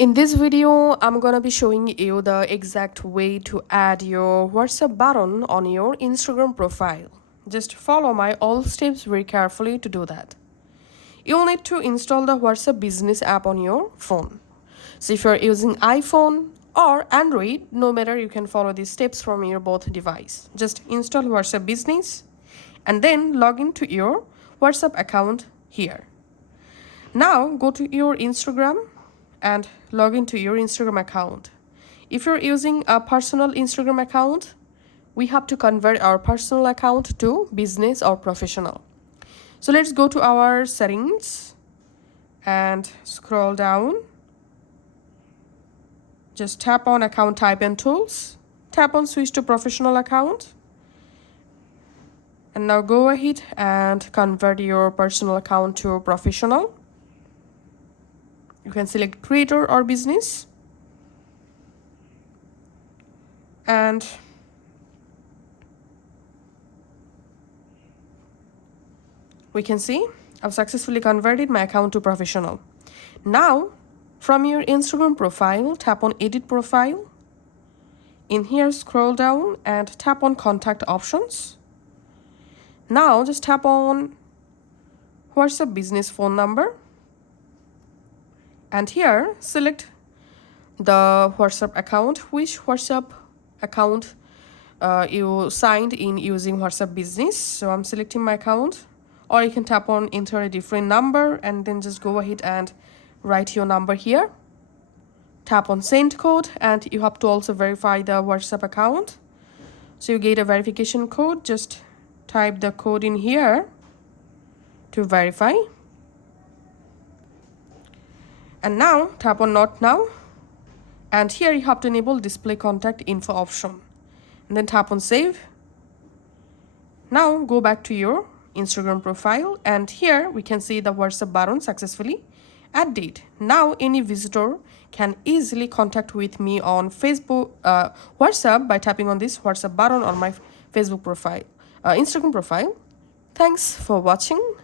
In this video, I'm gonna be showing you the exact way to add your WhatsApp button on your Instagram profile. Just follow my all steps very carefully to do that. You'll need to install the WhatsApp Business app on your phone. So if you're using iPhone or Android, no matter, you can follow these steps from your both device. Just install WhatsApp Business and then log into your WhatsApp account here. Now go to your Instagram and log into your Instagram account. If you're using a personal Instagram account, we have to convert our personal account to business or professional. So let's go to our settings and scroll down. Just tap on account type and tools. Tap on switch to professional account. And now go ahead and convert your personal account to professional. You can select creator or business. And we can see I've successfully converted my account to professional. Now, from your Instagram profile, tap on edit profile. In here, scroll down and tap on contact options. Now, just tap on WhatsApp business phone number. And here, select the WhatsApp account, which WhatsApp account you signed in using WhatsApp Business. So I'm selecting my account, or you can tap on enter a different number and then just go ahead and write your number here. Tap on send code, and you have to also verify the WhatsApp account. So you get a verification code, just type the code in here to verify. And now tap on not now, and here you have to enable display contact info option and then tap on save. Now go back to your Instagram profile, and here we can see the WhatsApp button successfully added. Now any visitor can easily contact with me on Facebook WhatsApp by tapping on this WhatsApp button on my Facebook profile, Instagram profile. Thanks for watching.